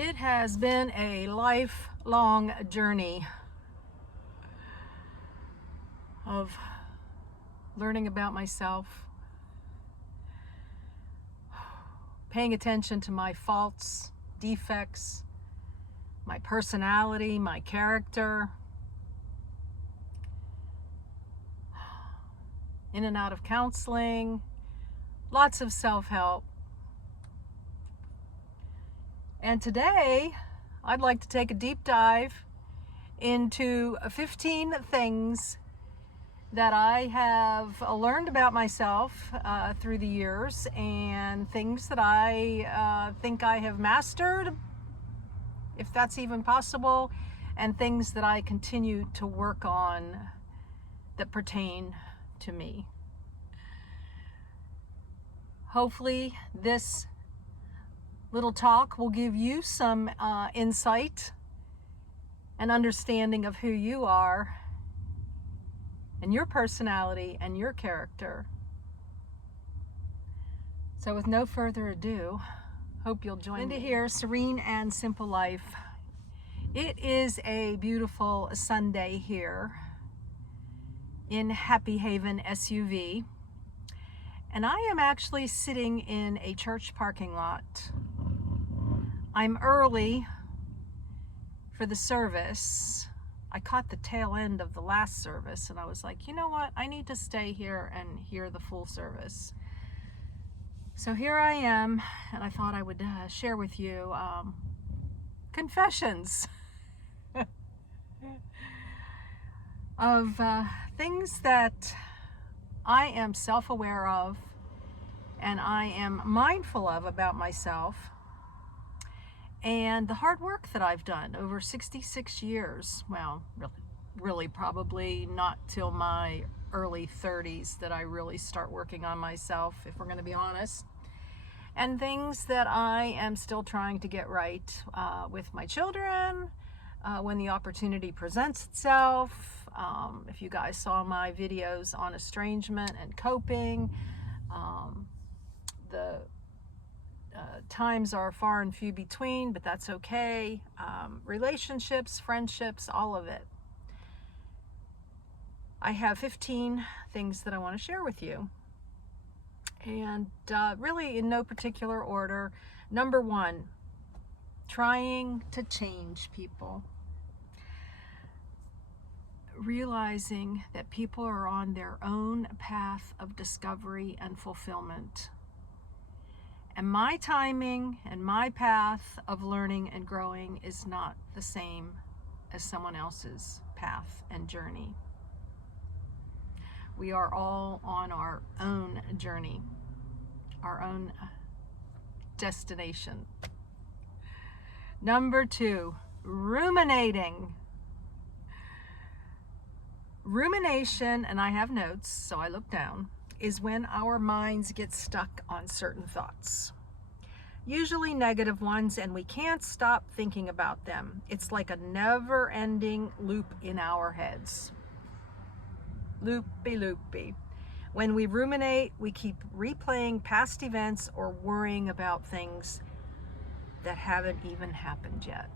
It has been a lifelong journey of learning about myself, paying attention to my faults, defects, my personality, my character, in and out of counseling, lots of self-help. And today, I'd like to take a deep dive into 15 things that I have learned about myself through the years, and things that I think I have mastered, if that's even possible, and things that I continue to work on that pertain to me. Hopefully this little talk will give you some insight and understanding of who you are and your personality and your character. So with no further ado, hope you'll join me. Linda here, Serene and Simple Life. It is a beautiful Sunday here in Happy Haven SUV, and I am actually sitting in a church parking lot. I'm early for the service. I caught the tail end of the last service, and I was like, you know what? I need to stay here and hear the full service. So here I am, and I thought I would share with you confessions of things that I am self-aware of and I am mindful of about myself, and the hard work that I've done over 66 years. Well, really probably not till my early 30s that I really start working on myself, if we're going to be honest. And things that I am still trying to get right with my children when the opportunity presents itself. If you guys saw my videos on estrangement and coping, the times are far and few between, but that's okay. Relationships, friendships, all of it. I have 15 things that I want to share with you. And really in no particular order. Number one, trying to change people. Realizing that people are on their own path of discovery and fulfillment. And my timing and my path of learning and growing is not the same as someone else's path and journey. We are all on our own journey, our own destination. Number two, ruminating. Rumination, and I have notes, so I look down, is when our minds get stuck on certain thoughts. Usually negative ones, and we can't stop thinking about them. It's like a never-ending loop in our heads. Loopy-loopy. When we ruminate, we keep replaying past events or worrying about things that haven't even happened yet.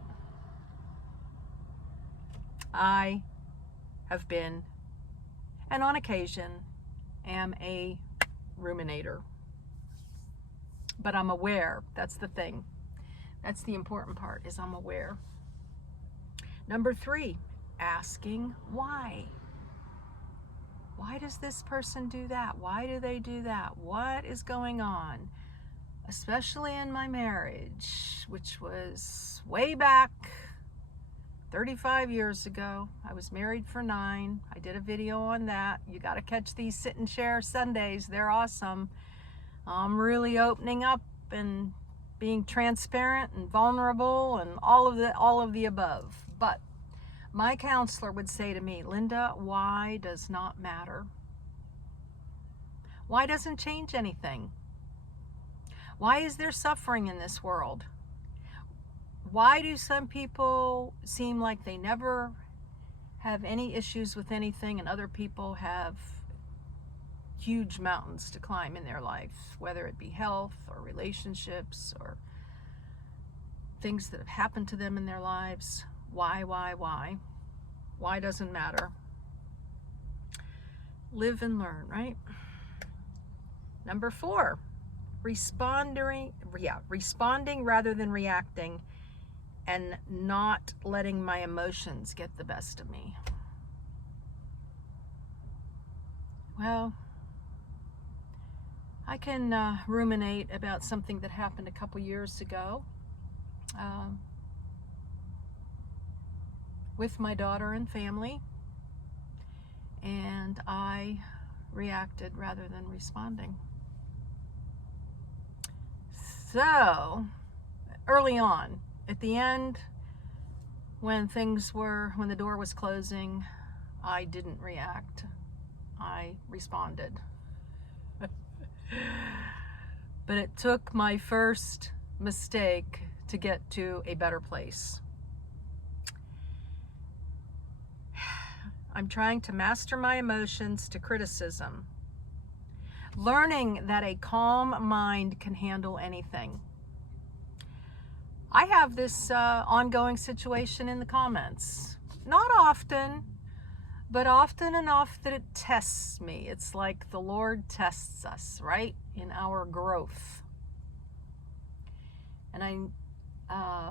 I have been, and on occasion, am a ruminator. But I'm aware. That's the thing. That's the important part, is I'm aware. Number three, asking why. Why does this person do that? Why do they do that? What is going on? Especially in my marriage, which was way back 35 years ago. I was married for 9. I did a video on that. You got to catch these sit and share Sundays. They're awesome. I'm really opening up and being transparent and vulnerable and all of the above. But my counselor would say to me, Linda, why does not matter? Why doesn't change anything? Why is there suffering in this world? Why do some people seem like they never have any issues with anything, and other people have huge mountains to climb in their life, whether it be health or relationships or things that have happened to them in their lives. Why? Why doesn't matter. Live and learn, right? Number 4, responding rather than reacting, and not letting my emotions get the best of me. Well, I can ruminate about something that happened a couple years ago with my daughter and family, and I reacted rather than responding. So, early on, at the end, when the door was closing, I didn't react. I responded. But it took my first mistake to get to a better place. I'm trying to master my emotions to criticism, learning that a calm mind can handle anything. I have this ongoing situation in the comments. Not often, but often enough that it tests me. It's like the Lord tests us, right? In our growth. And I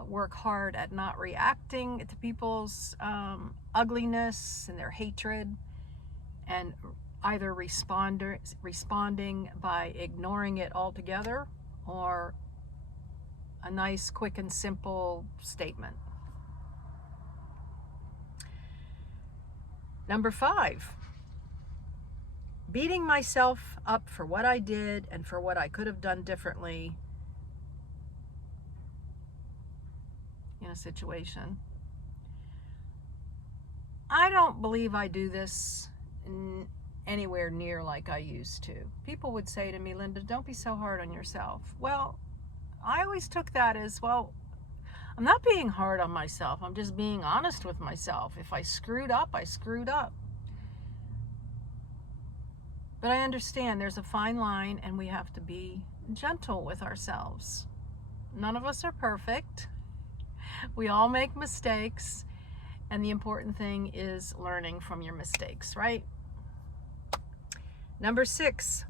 work hard at not reacting to people's ugliness and their hatred, and either responding by ignoring it altogether, or a nice, quick, and simple statement. Number 5, beating myself up for what I did and for what I could have done differently in a situation. I don't believe I do this anywhere near like I used to. People would say to me, Linda, don't be so hard on yourself. Well, I always took that as, well, I'm not being hard on myself. I'm just being honest with myself. If I screwed up, I screwed up. But I understand there's a fine line, and we have to be gentle with ourselves. None of us are perfect. We all make mistakes, and the important thing is learning from your mistakes, right? Number 6.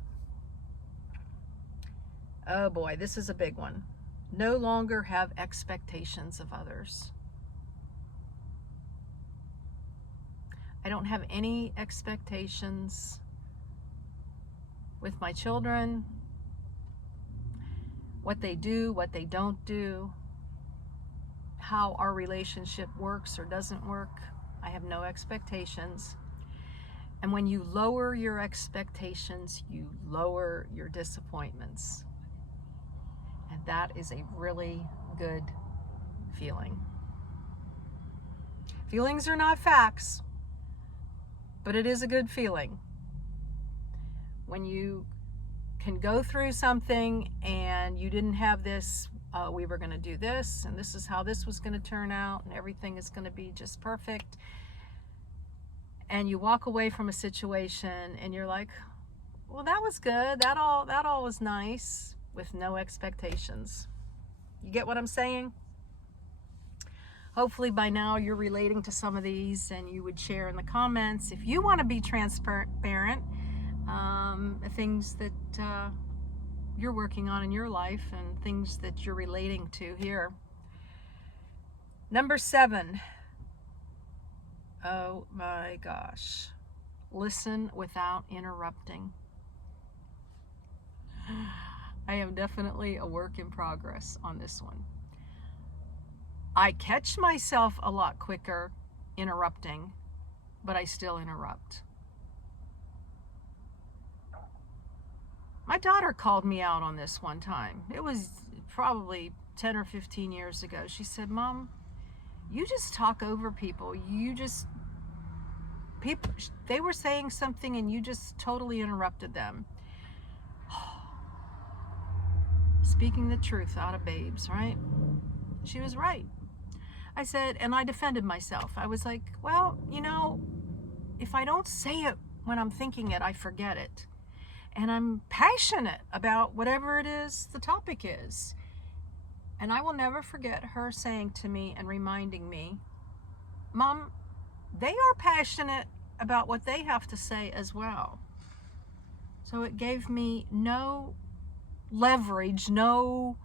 Oh boy, this is a big one. No longer have expectations of others. I don't have any expectations with my children, what they do, what they don't do, how our relationship works or doesn't work. I have no expectations. And when you lower your expectations, you lower your disappointments. And that is a really good feeling. Feelings are not facts, but it is a good feeling. When you can go through something and you didn't have this, we were going to do this, and this is how this was going to turn out, and everything is going to be just perfect. And you walk away from a situation and you're like, well, that was good. That all was nice, with no expectations. You get what I'm saying? Hopefully by now you're relating to some of these, and you would share in the comments if you want to be transparent, things that you're working on in your life and things that you're relating to here. Number 7. Oh my gosh. Listen without interrupting. I am definitely a work in progress on this one. I catch myself a lot quicker interrupting, but I still interrupt. My daughter called me out on this one time. It was probably 10 or 15 years ago. She said, Mom, you just talk over people. They were saying something and you just totally interrupted them. Speaking the truth out of babes, right? She was right. I said, and I defended myself. I was like, well, if I don't say it when I'm thinking it, I forget it. And I'm passionate about whatever it is the topic is. And I will never forget her saying to me and reminding me, Mom, they are passionate about what they have to say as well. So it gave me no leverage, no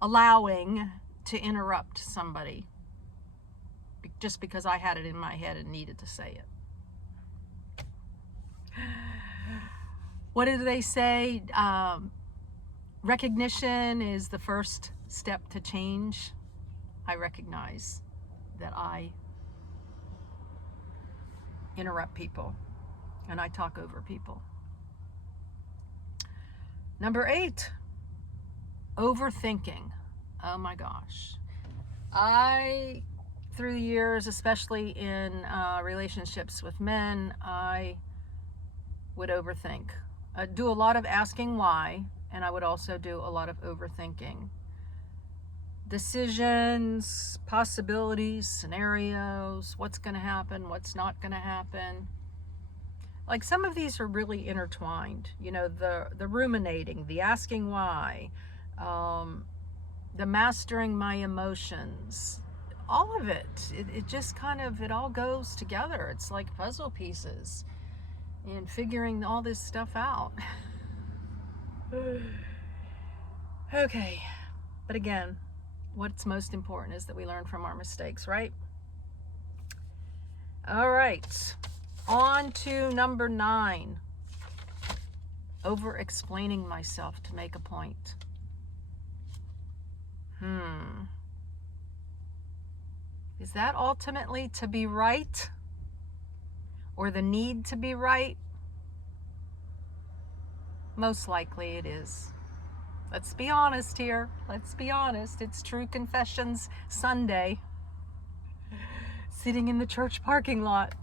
allowing to interrupt somebody just because I had it in my head and needed to say it. What did they say? Recognition is the first step to change. I recognize that I interrupt people and I talk over people. Number 8, overthinking. Oh my gosh. Through the years, especially in relationships with men, I would overthink. I'd do a lot of asking why, and I would also do a lot of overthinking. Decisions, possibilities, scenarios, what's going to happen, what's not going to happen. Like some of these are really intertwined. You know, the ruminating, the asking why, the mastering my emotions, all of it just kind of, it all goes together. It's like puzzle pieces and figuring all this stuff out. Okay, but again, what's most important is that we learn from our mistakes, right? All right, on to number 9, over-explaining myself to make a point. Is that ultimately to be right? Or the need to be right? Most likely it is. Let's be honest here. Let's be honest. It's True Confessions Sunday. Sitting in the church parking lot.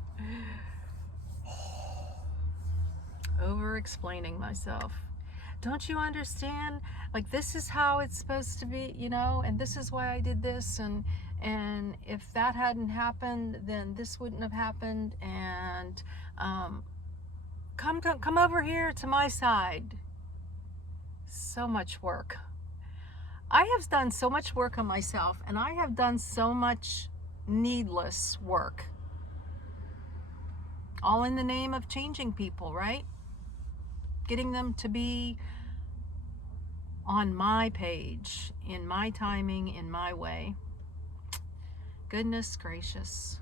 Over-explaining myself. Don't you understand? Like, this is how it's supposed to be, you know, and this is why I did this, and if that hadn't happened, then this wouldn't have happened, and come over here to my side. So much work. I have done so much work on myself, and I have done so much needless work. All in the name of changing people, right? Getting them to be on my page, in my timing, in my way. Goodness gracious.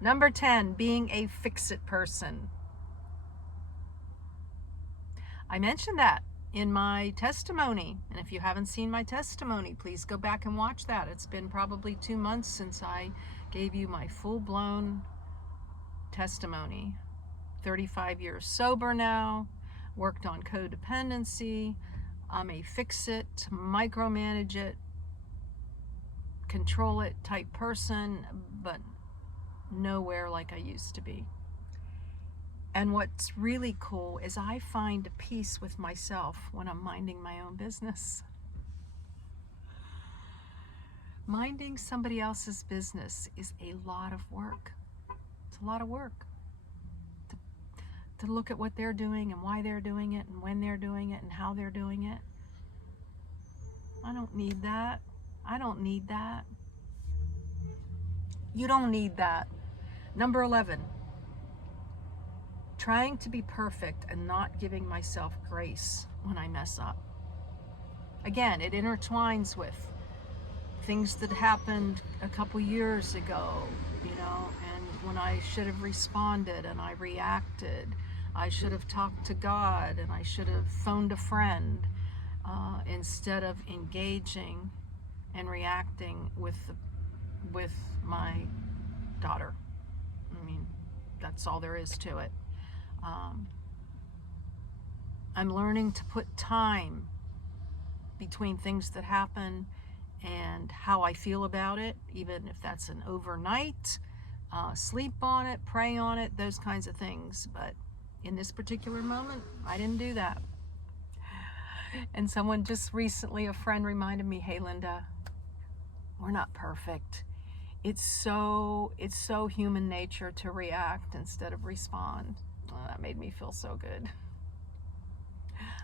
Number 10, being a fix-it person. I mentioned that in my testimony, and if you haven't seen my testimony, please go back and watch that. It's been probably 2 months since I gave you my full-blown testimony. 35 years sober now, worked on codependency. I'm a fix-it, micromanage it, control it type person, but nowhere like I used to be. And what's really cool is I find peace with myself when I'm minding my own business. Minding somebody else's business is a lot of work. It's a lot of work. To look at what they're doing and why they're doing it and when they're doing it and how they're doing it. I don't need that. I don't need that. You don't need that. Number 11, trying to be perfect and not giving myself grace when I mess up. Again, it intertwines with things that happened a couple years ago, you know, and when I should have responded and I reacted. I should have talked to God, and I should have phoned a friend instead of engaging and reacting with my daughter. I mean, that's all there is to it. I'm learning to put time between things that happen and how I feel about it, even if that's an overnight, sleep on it, pray on it, those kinds of things. But in this particular moment, I didn't do that. And someone just recently, a friend reminded me, hey Linda, we're not perfect. It's so human nature to react instead of respond. Well, that made me feel so good.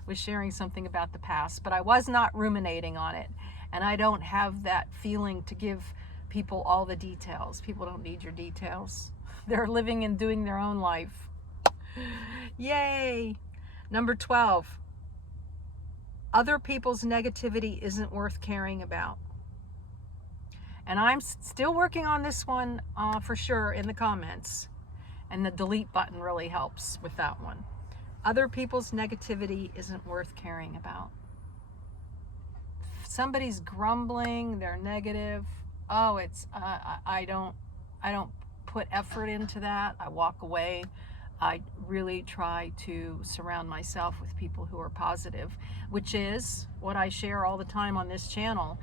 was sharing something about the past, but I was not ruminating on it. And I don't have that feeling to give people all the details. People don't need your details. They're living and doing their own life. Yay! Number 12. Other people's negativity isn't worth caring about. And I'm still working on this one for sure in the comments. And the delete button really helps with that one. Other people's negativity isn't worth caring about. If somebody's grumbling, they're negative. Oh, I don't put effort into that. I walk away. I really try to surround myself with people who are positive, which is what I share all the time on this channel,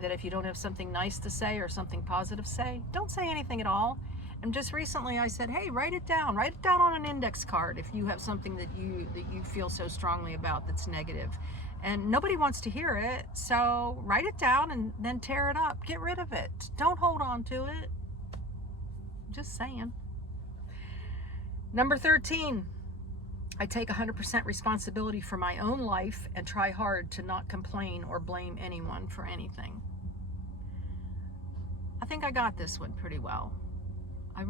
that if you don't have something nice to say or something positive to say, don't say anything at all. And just recently I said, hey, write it down on an index card if you have something that you feel so strongly about that's negative. And nobody wants to hear it, so write it down and then tear it up. Get rid of it. Don't hold on to it. Just saying. Number 13, I take 100% responsibility for my own life and try hard to not complain or blame anyone for anything. I think I got this one pretty well. I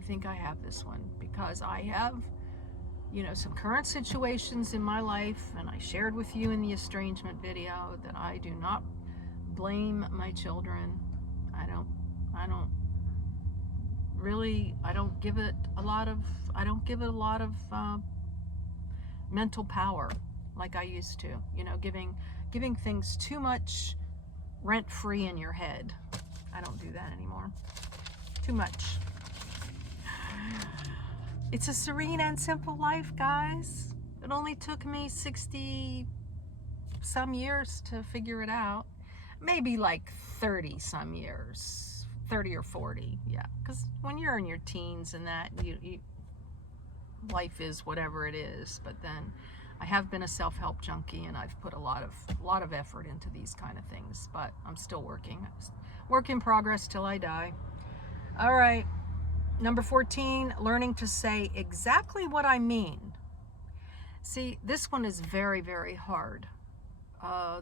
think I have this one because I have, some current situations in my life, and I shared with you in the estrangement video that I do not blame my children. I don't give it a lot of mental power like I used to, giving things too much rent-free in your head. I don't do that anymore. Too much. It's a serene and simple life, guys. It only took me 60 some years to figure it out. Maybe like 30 some years. 30 or 40, yeah. Because when you're in your teens and that, life is whatever it is. But then I have been a self-help junkie, and I've put a lot of effort into these kind of things. But I'm still working. Work in progress till I die. All right. Number 14, learning to say exactly what I mean. See, this one is very, very hard.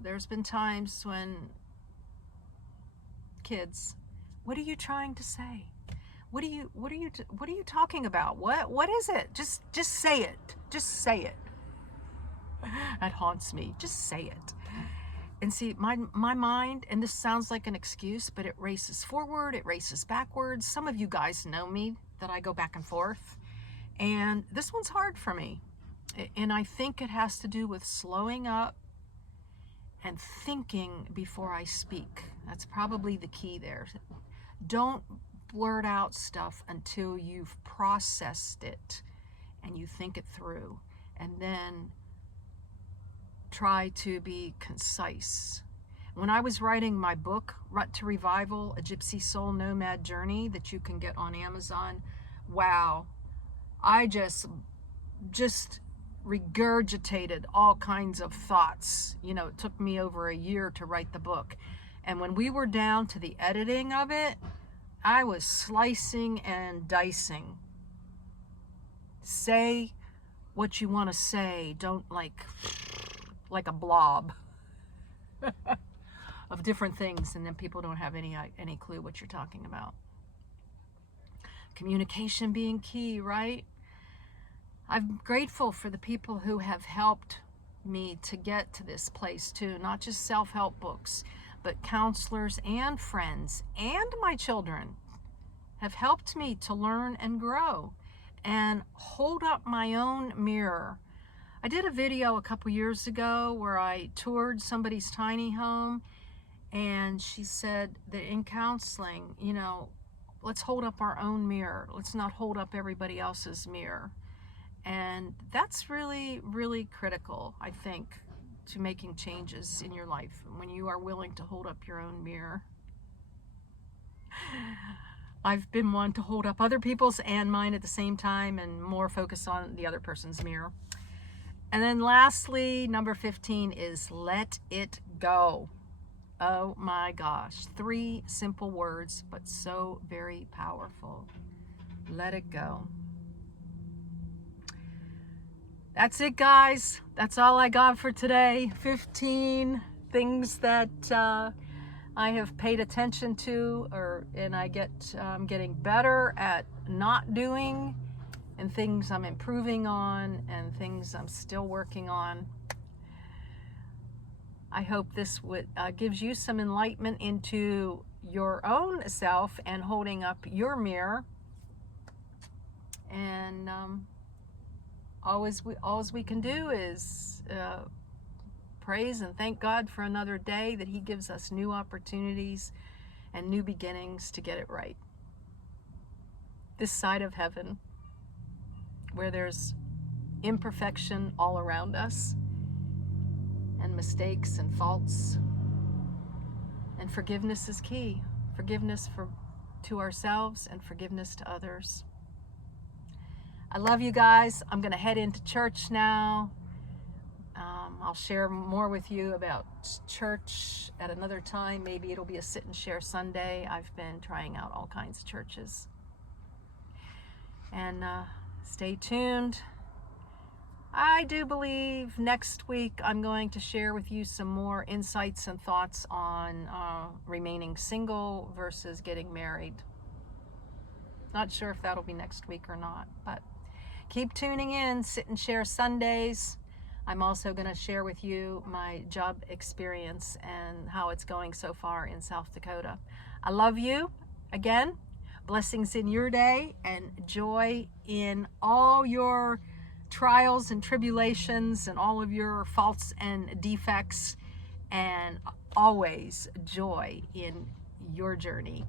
There's been times when kids, what are you trying to say? What are you talking about? What is it? Just say it. Just say it. That haunts me. Just say it. And see, my mind, and this sounds like an excuse, but it races forward, it races backwards. Some of you guys know me, that I go back and forth. And this one's hard for me. And I think it has to do with slowing up and thinking before I speak. That's probably the key there. Don't blurt out stuff until you've processed it and you think it through. And then try to be concise. When I was writing my book, Rut to Revival, A Gypsy Soul Nomad Journey, that you can get on Amazon, wow, I just regurgitated all kinds of thoughts. It took me over a year to write the book. And when we were down to the editing of it, I was slicing and dicing. Say what you want to say. Don't like a blob of different things, and then people don't have any clue what you're talking about. Communication being key, right? I'm grateful for the people who have helped me to get to this place too, not just self-help books, but counselors and friends and my children have helped me to learn and grow and hold up my own mirror. I did a video a couple years ago where I toured somebody's tiny home, and she said that in counseling, let's hold up our own mirror. Let's not hold up everybody else's mirror. And that's really, really critical, I think, to making changes in your life, when you are willing to hold up your own mirror. I've been one to hold up other people's and mine at the same time, and more focus on the other person's mirror. And then lastly, number 15 is let it go. Oh my gosh. 3 simple words, but so very powerful. Let it go. that's it, guys. That's all I got for today. 15 things that I have paid attention to, and I'm getting better at not doing, and things I'm improving on, and things I'm still working on. I hope this gives you some enlightenment into your own self and holding up your mirror. And all we can do is praise and thank God for another day, that He gives us new opportunities and new beginnings to get it right. This side of heaven, where there's imperfection all around us, and mistakes and faults, and forgiveness is key. Forgiveness to ourselves and forgiveness to others. I love you guys. I'm going to head into church now. I'll share more with you about church at another time. Maybe it'll be a sit and share Sunday. I've been trying out all kinds of churches. And stay tuned. I do believe next week I'm going to share with you some more insights and thoughts on remaining single versus getting married. Not sure if that'll be next week or not, but keep tuning in. Sit and Share Sundays. I'm also going to share with you my job experience and how it's going so far in South Dakota. I love you. Again, blessings in your day and joy in all your trials and tribulations and all of your faults and defects, and always joy in your journey.